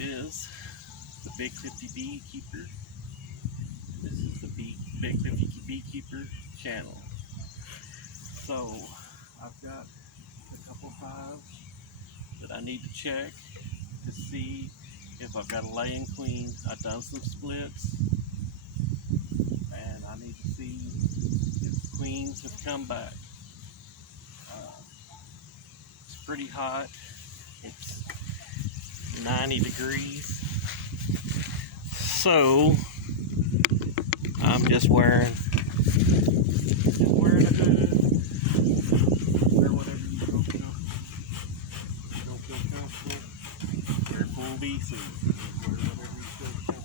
is the Big 50 Beekeeper. This is the Big 50 Beekeeper channel. So I've got a couple hives that I need to check to see if I've got a laying queen. I've done some splits and I need to see if the queens have come back. It's pretty hot. It's 90 degrees. So I'm just wearing a hood. Wear whatever you don't feel comfortable. Wear full bee suit. Wear whatever you feel comfortable.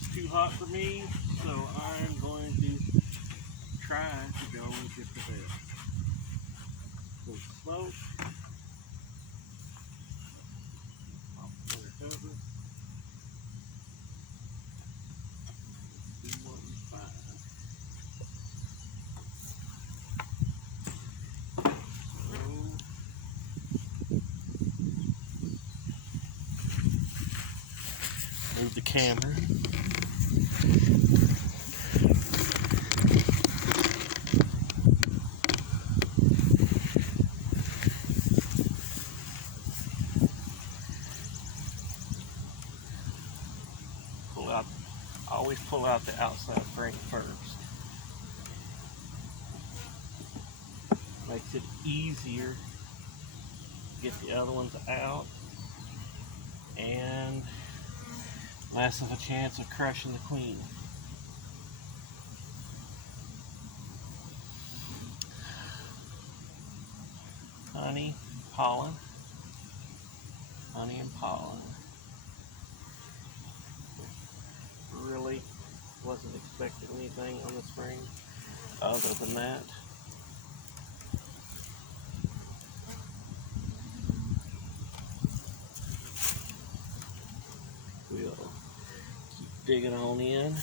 It's too hot for me, so I'm going to try to go get the bed. Go slow. I'll wear a cover. See what we find. Move the camera. Pull out. I always pull out the outside frame first. Makes it easier to get the other ones out and less of a chance of crushing the queen. Honey, pollen, honey and pollen. Really wasn't expecting anything on the spring other than that. We'll keep digging on in.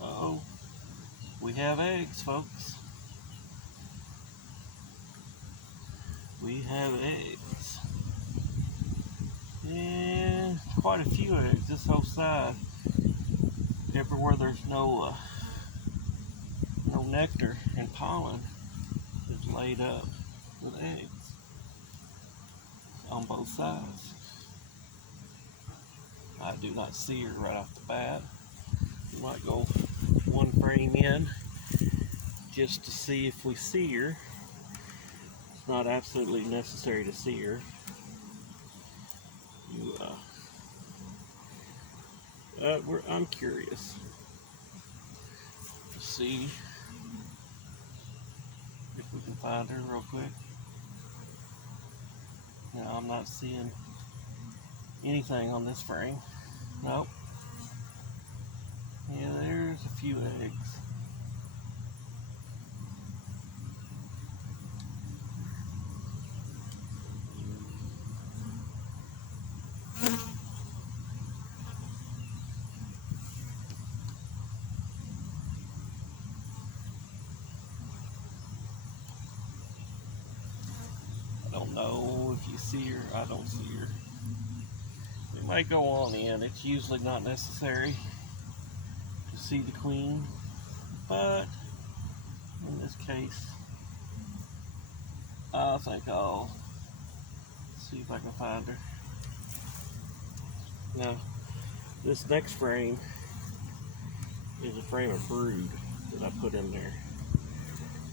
Oh, we have eggs, folks. We have eggs. And quite a few eggs this whole side. Everywhere there's no nectar and pollen is laid up with eggs on both sides. I do not see her right off the bat. We might go one frame in just to see if we see her. It's not absolutely necessary to see her. I'm curious to see if we can find her real quick. No, I'm not seeing anything on this frame. Nope. Yeah, there's a few eggs. I don't know if you see her. I don't see her. We might go on in. It's usually not necessary to see the queen, but in this case, I think I'll see if I can find her. Now, this next frame is a frame of brood that I put in there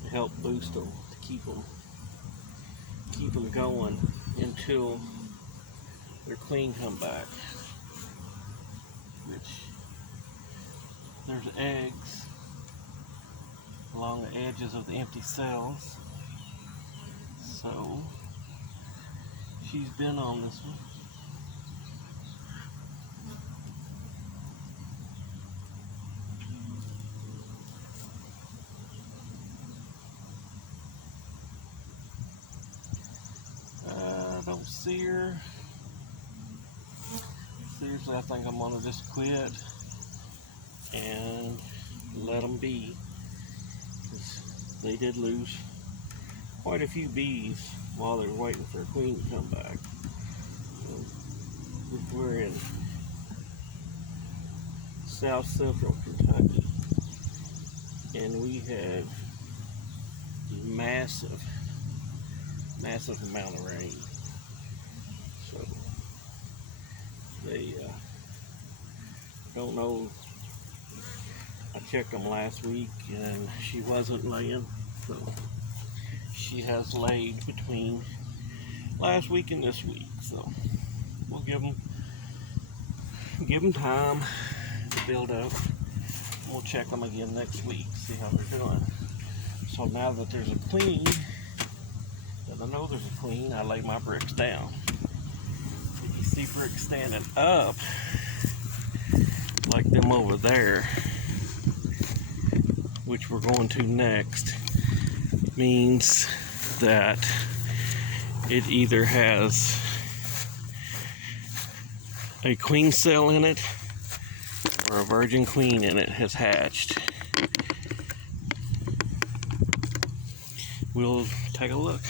to help boost them, to keep them going until their queen come back. Which there's eggs along the edges of the empty cells. So she's been on this one. I don't see her. Seriously, I think I'm gonna just quit and let them be, because they did lose quite a few bees while they're waiting for a queen to come back. So we're in south central Kentucky, and we had massive amount of rain. So they don't know. I checked them last week and she wasn't laying, so she has laid between last week and this week. So we'll give them time to build up. We'll check them again next week, see how they're doing. So now that there's a queen, that I know there's a queen, I lay my bricks down. If you see bricks standing up, like them over there, which we're going to next, means that it either has a queen cell in it or a virgin queen in it has hatched. We'll take a look.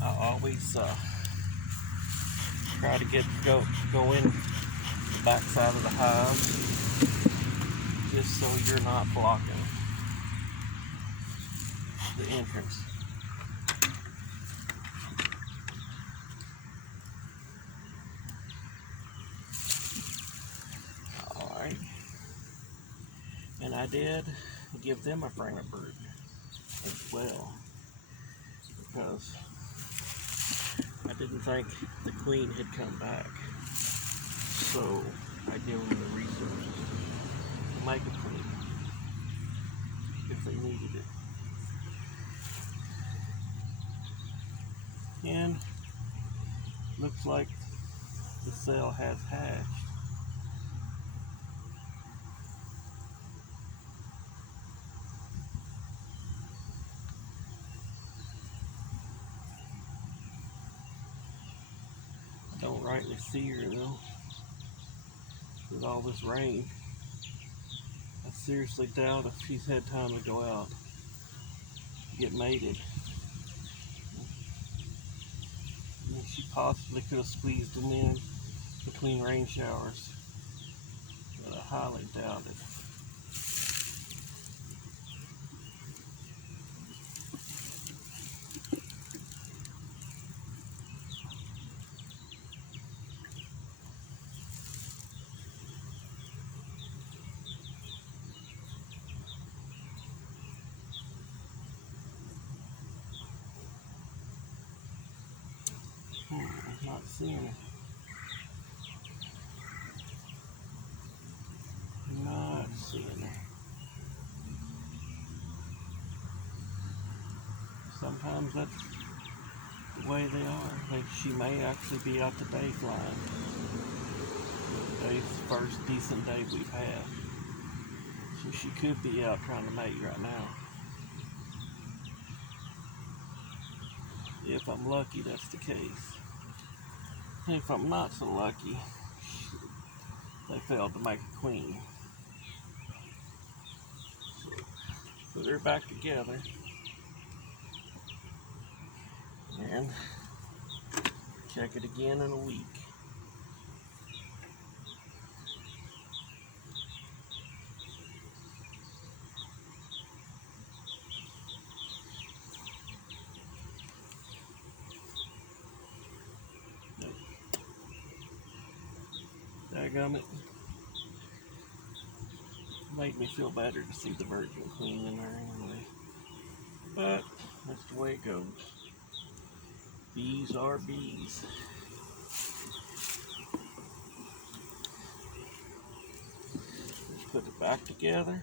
I always try to go in the back side of the hive, just so you're not blocking the entrance. Alright. And I did give them a frame of brood as well, because I didn't think the queen had come back. So I gave them the resources to make a queen if they needed it. And looks like the cell has hatched. I don't rightly see her though, with all this rain. I seriously doubt if she's had time to go out to get mated. And she possibly could have squeezed them in between rain showers, but I highly doubt it. I'm not seeing it. Not seeing it. Sometimes that's the way they are. She may actually be out the day flying. Today's the first decent day we've had. So she could be out trying to mate right now. If I'm lucky, that's the case. And if I'm not so lucky, they failed to make a queen. So they're back together. And check it again in a week. Dadgummit. Made me feel better to see the virgin queen in there anyway. But that's the way it goes. Bees are bees. Just put it back together.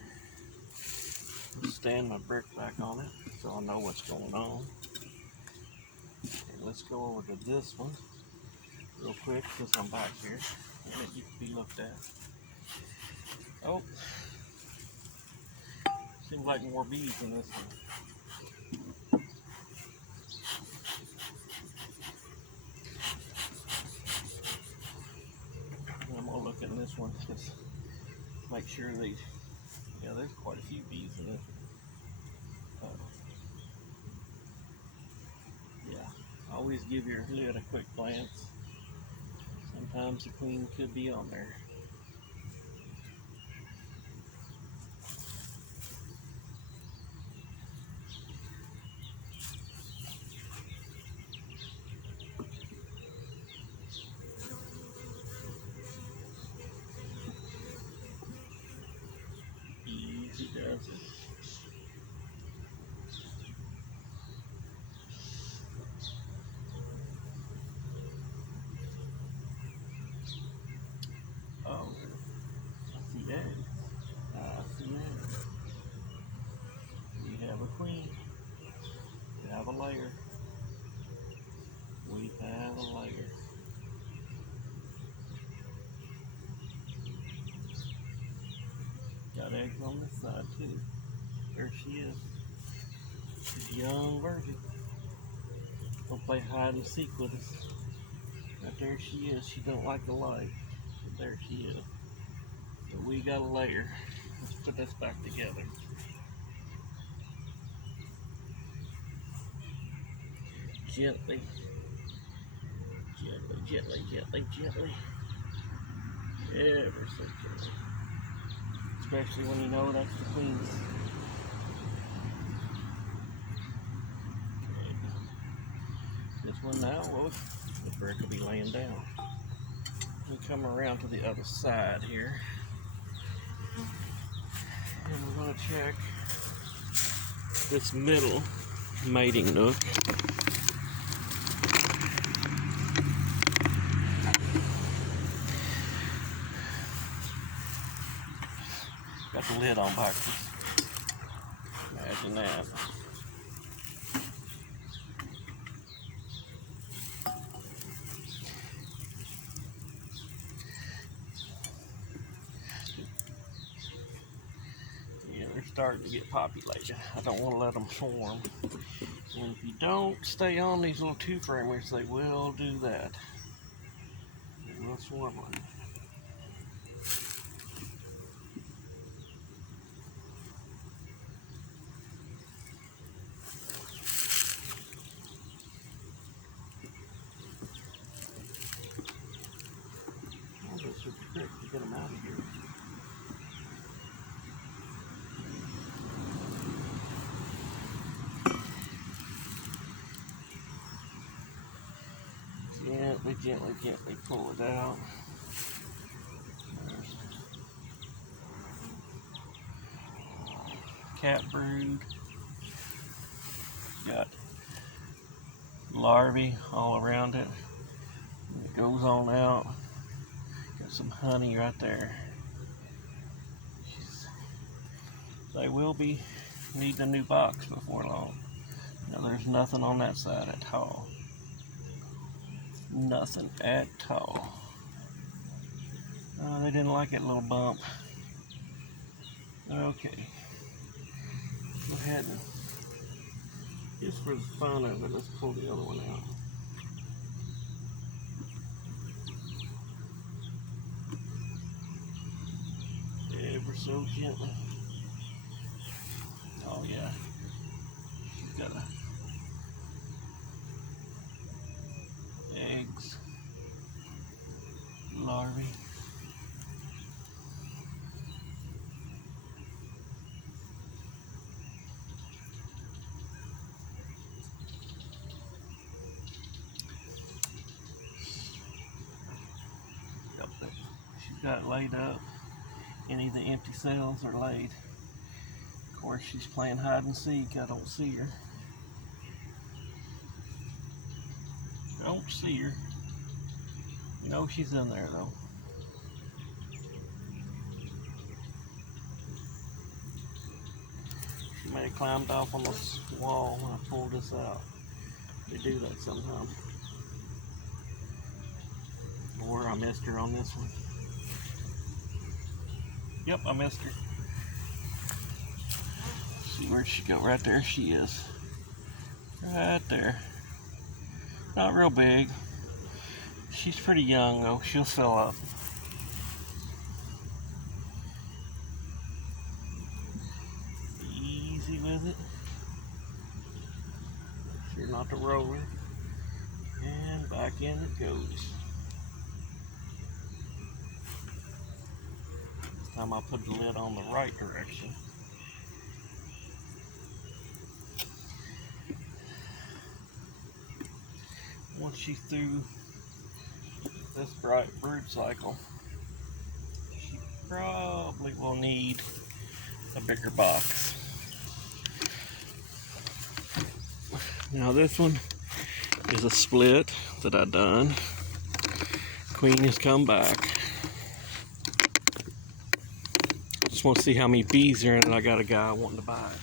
Stand my brick back on it so I know what's going on. And let's go over to this one real quick since I'm back here and it needs to be looked at. Oh, seems like more bees in this one. look in this one, just make sure they, yeah, there's quite a few bees in it. Yeah, always give your lid a quick glance. Sometimes the queen could be on there. Easy does it. Oh, I see eggs. I see eggs. We have a queen. We have a layer. We have a layer. Got eggs on this side too. There she is. She's a young virgin. Don't play hide and seek with us. Right there she is. She don't like the light. But there she is. So we got a layer. Let's put this back together. Gently. Gently, gently, gently, gently. Ever so gently. Especially when you know that's the queen's. Okay. This one now, well, the bird could be laying down. We come around to the other side here. And we're going to check this middle mating nook. Got the lid on backwards. Imagine that. Yeah, they're starting to get populated. I don't want to let them swarm. And if you don't stay on these little two-framers, they will do that. They will swarm on you. It's a trick to get them out of here. Gently, gently, gently pull it out. There's cat brood. Got larvae all around it. It goes on out. Got some honey right there. They will be needing a new box before long. Now there's nothing on that side at all. Nothing at all. They didn't like that little bump. Okay. Go ahead and, just for the fun of it, let's pull the other one out. Ever so gently. Oh yeah. She's got eggs, larvae. She's got laid up. Any of the empty cells are laid. Of course, she's playing hide and seek. I don't see her. Don't see her. You know she's in there though. She may have climbed off on this wall when I pulled this out. They do that sometimes. Or I missed her on this one. Yep, I missed her. See, where'd she go? Right there she is. Right there. Not real big. She's pretty young though. She'll fill up. easy with it. Make sure not to roll it. And back in it goes. This time I put the lid on the right direction. Once she's through this brood cycle, she probably will need a bigger box. Now this one is a split that I done. Queen has come back. Just want to see how many bees are in it. I got a guy wanting to buy it.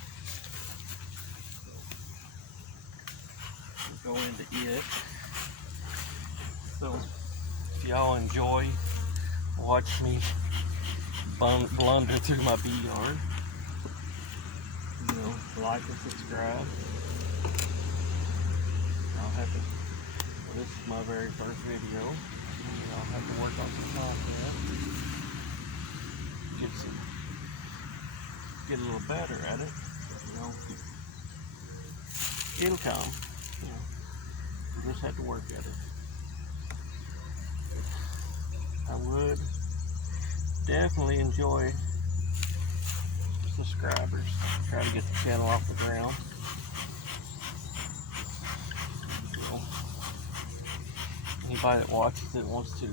We'll go into it. So if y'all enjoy watch me blunder through my bee yard, like and subscribe. I'll have to, well, this is my very first video. I'll have to work on some content. Get a little better at it. It'll come. You just have to work at it. I would definitely enjoy subscribers. Try to get the channel off the ground. Anybody that watches it wants to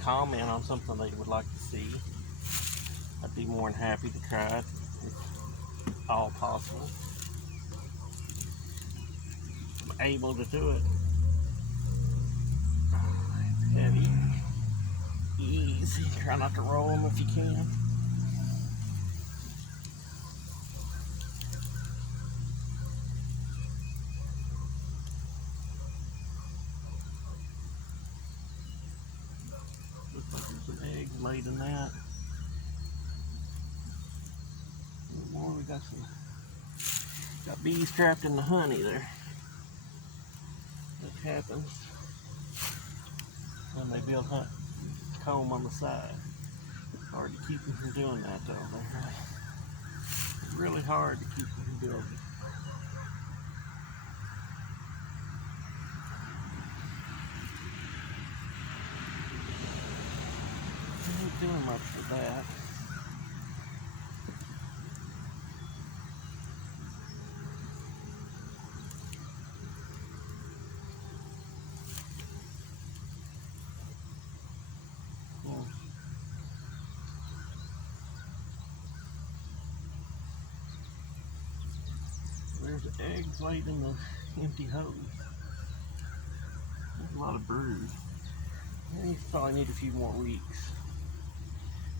comment on something they would like to see, I'd be more than happy to try it if all possible. I'm able to do it. Heavy. Easy. Try not to roll them if you can. Looks like there's some eggs laid in that. More, we got bees trapped in the honey there. That happens when they build comb on the side. Hard to keep them from doing that though. They're really hard to keep them from building. Not doing much for that. There's eggs laid in the empty hose. There's a lot of brood. You probably need a few more weeks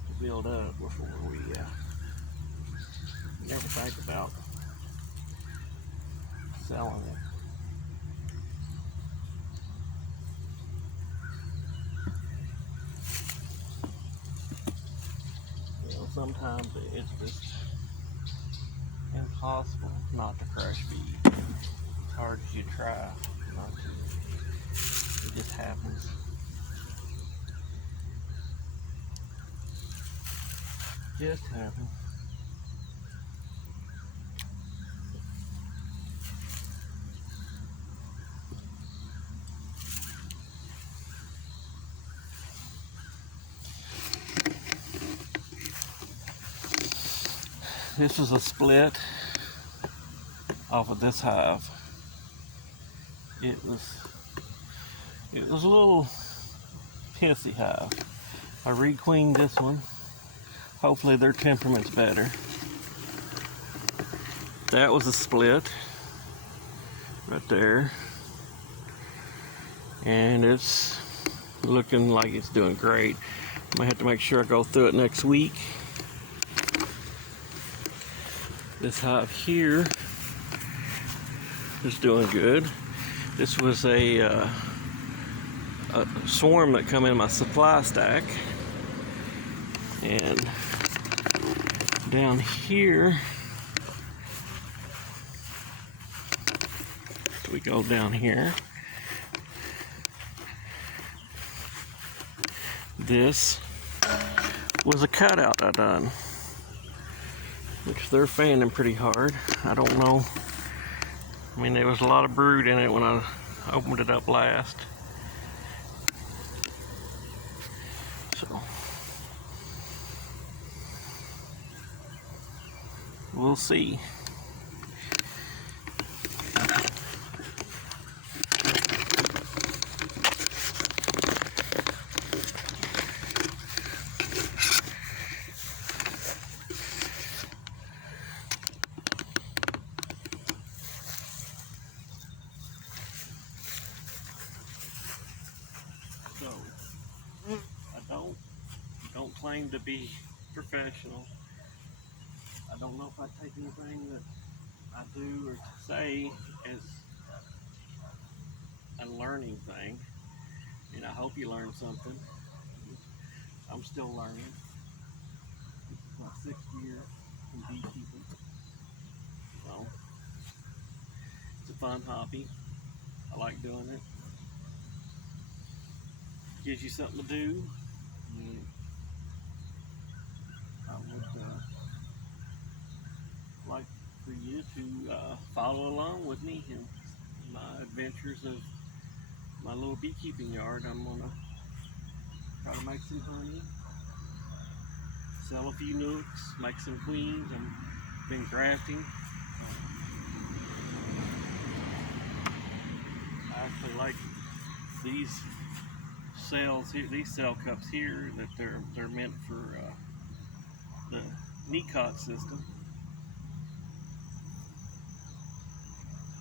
to build up before we ever think about selling it. Sometimes it's just impossible not to crush bees. As hard as you try not to. It just happens. Just happens. This is a split off of this hive. It was a little pissy hive. I requeened this one. Hopefully their temperament's better. That was a split right there. And it's looking like it's doing great. I might have to make sure I go through it next week. This hive here is doing good. This was a swarm that come in my supply stack, and down here, we go down here. This was a cutout I done. which they're fanning pretty hard. I don't know. I mean, there was a lot of brood in it when I opened it up last. So we'll see. So I don't claim to be professional. I don't know if I take anything that I do or say as a learning thing, and I hope you learn something. I'm still learning. This is my 6th year in beekeeping, so it's a fun hobby. I like doing it. Gives you something to do. And I would like for you to follow along with me in my adventures of my little beekeeping yard. I'm gonna try to make some honey, sell a few nooks, make some queens. I've been grafting. I actually like these cells here, these cell cups here, that they're meant for the Nicot system.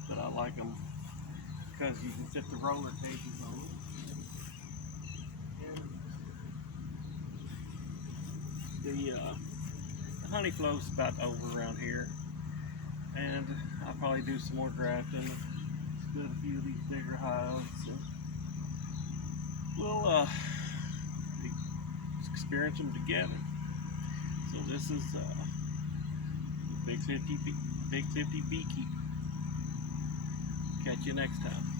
But I like them because you can set the roller cages on them. The honey flow's about over around here, and I'll probably do some more grafting. Split a few of these bigger hives. So we'll experience them together. So this is Big 50 Beekeeper. Catch you next time.